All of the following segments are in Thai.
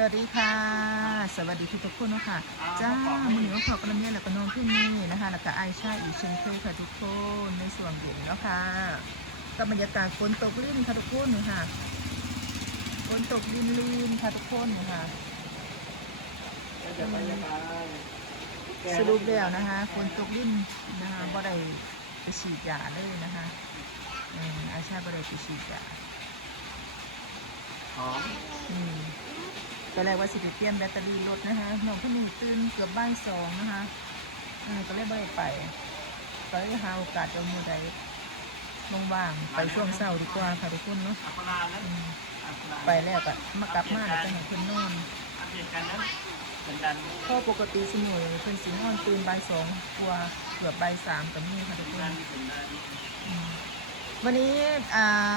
สวัสดีค่ะสวัสดีทุกคนนะคะจ้ามือหนูขอบกำลังเยอะแล้วก็น้องขึ้นนี่นะคะแล้วก็ไอชาอีกเช่นเคยค่ะทุกคนในส่วนเย็นแล้วค่ะก็บรรยากาศฝนตกลิ่นค่ะทุกคนนี่ค่ะฝนตกลิ่นค่ะทุกคนนี่ค่ะสรุปแล้วนะคะฝนตกลิ่นนะคะบ่ได้ไปฉีดยาเลยนะคะไอชาบ่ได้ไปฉีดยาตอนแรกว่าสิไปเปลี่ยนแบตเตอรี่รถนะคะน้องพี่หนูตื่นเกือบบ่ายสองนะคะก็เลยไม่ได้ไปก็เลยหาโอกาสเอามือใดว่างๆไปช่วงเช้าดีกว่าค่ะทุกคนเนาะไปแล้วก็มากลับมาแล้วจะเห็นเพื่อนนอนเพราะปกติสมุยเพื่อนสีนอนตื่นบ่ายสองกว่าเกือบบ่ายสามกับนี่ค่ะทุกคนวันนี้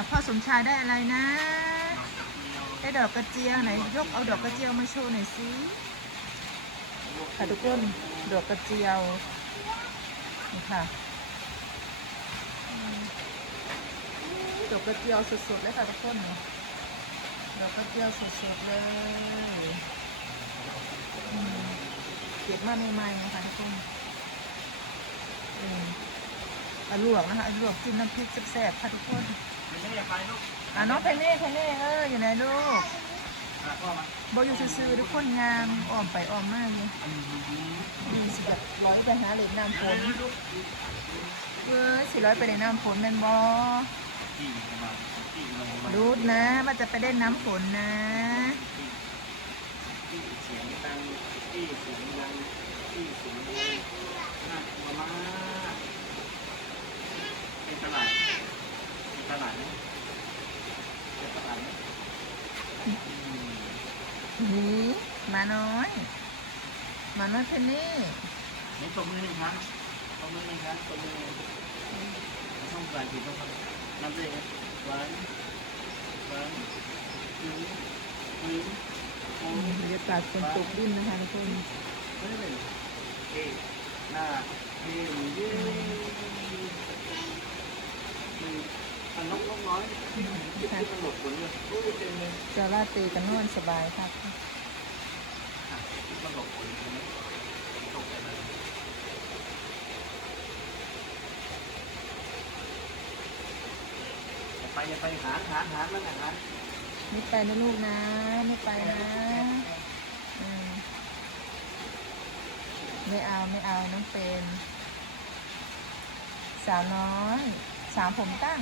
พ่อสมชายได้อะไรนะได้ดอกกระเจียวไหนยกเอาดอกกระเจียวมาโชว์หน่อยสิค่ะทุกคนดอกกระเจียวนี่ค่ะดอกกระเจียวสดๆเลยค่ะทุกคนดอกกระเจียวสดๆเลยเก็บมาใหม่ๆนะคะทุกคนลวกนะคะลวกจิ้มน้ำพริกแซ่บๆค่ะทุกคนน้องเพเน่อยู่ไหนลูกบอยู่ซื่อๆทุกคนงามอ้อมไปอ้อมมากเลยดีสิแบบร้อยไปหาเหล็กน้ำฝนสิร้อยไปในน้ำฝนแม่นบอรูดนะว่าจะไปได้น้ำฝนนะมาน้อยเพนนี่นี่ตบมือหนึ่งครั้งตบมือช่องการผิดต้องนับเลยวันบรรยากาศฝนตกดินนะคะทุกคนหน้ามันน้องน้อยมันหลบฝนเลยจะลาตีกันนอนสบายครับมันหลบฝนอย่าไปหามันนะไม่ไปนะลูกนะไม่ไปนะไม่เอาน้องเป็นสาวน้อยสาวผมตั้ง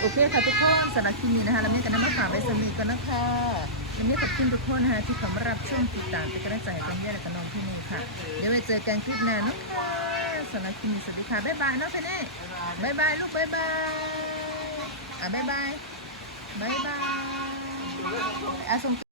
โอเคค่ะทุกคนสำหรับคลิปนี้นะคะเราไม่กันน้ำมาฝากไว้สมีกันนะคะวันนี้ขอบคุณทุกคนนะคะที่เข้ามารับช่วงติดตามเป็นกำลังใจให้กันเยอะและกันน้องที่นี่ค่ะเดี๋ยวไปเจอกันคลิปหน้านะคะสำหรับคลิปนี้สวัสดีค่ะบ๊ายบายน้องเพนนี่บ๊ายบายลูกบ๊ายบายบ๊ายบายส่ง